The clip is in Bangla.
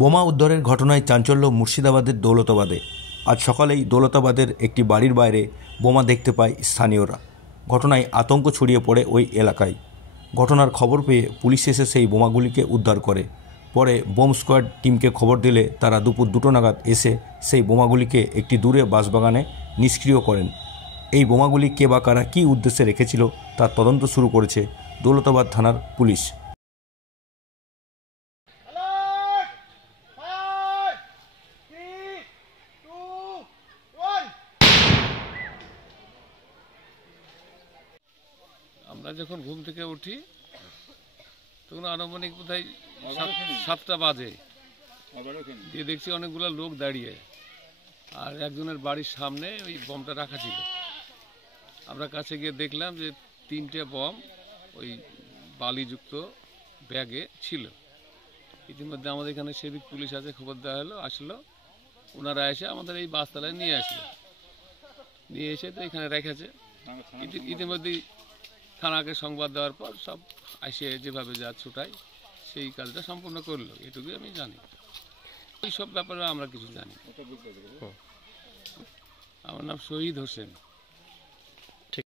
বোমা উদ্ধারের ঘটনায় চাঞ্চল্য মুর্শিদাবাদের দৌলতাবাদে। আজ সকালেই দৌলতাবাদের একটি বাড়ির বাইরে বোমা দেখতে পায় স্থানীয়রা। ঘটনায় আতঙ্ক ছড়িয়ে পড়ে ওই এলাকায়। ঘটনার খবর পেয়ে পুলিশ এসে সেই বোমাগুলিকে উদ্ধার করে। পরে বোম স্কোয়াড টিমকে খবর দিলে তারা দুপুর 2টো নাগাদ এসে সেই বোমাগুলিকে একটি দূরে বাঁশবাগানে নিষ্ক্রিয় করেন। এই বোমাগুলি কে বা কারা কী উদ্দেশ্যে রেখেছিল তার তদন্ত শুরু করেছে দৌলতাবাদ থানার পুলিশ। আমরা যখন ঘুম থেকে উঠি তখন আনুমানিক বোধহয় 7টা বাজে, দিয়ে দেখছি অনেকগুলো লোক দাঁড়িয়ে, আর একজনের বাড়ির সামনে ওই বমটা রাখা ছিল। আমরা কাছে গিয়ে দেখলাম যে 3টে বম ওই বালিযুক্ত ব্যাগে ছিল। ইতিমধ্যে আমাদের এখানে সিভিক পুলিশ আছে, খবর দেওয়া হলো, আসলো। ওনারা এসে আমাদের এই বাসতলায় নিয়ে আসলো, নিয়ে এসে তো এখানে রেখেছে। ইতিমধ্যেই থানাকে সংবাদ দেওয়ার পর সব এসে যেভাবে যা ছুটায় সেই কাজটা সম্পূর্ণ করলো, এটুকুই আমি জানি। ওই সব ব্যাপারে আমরা কিছু জানি। আমার নাম শহীদ হোসেন।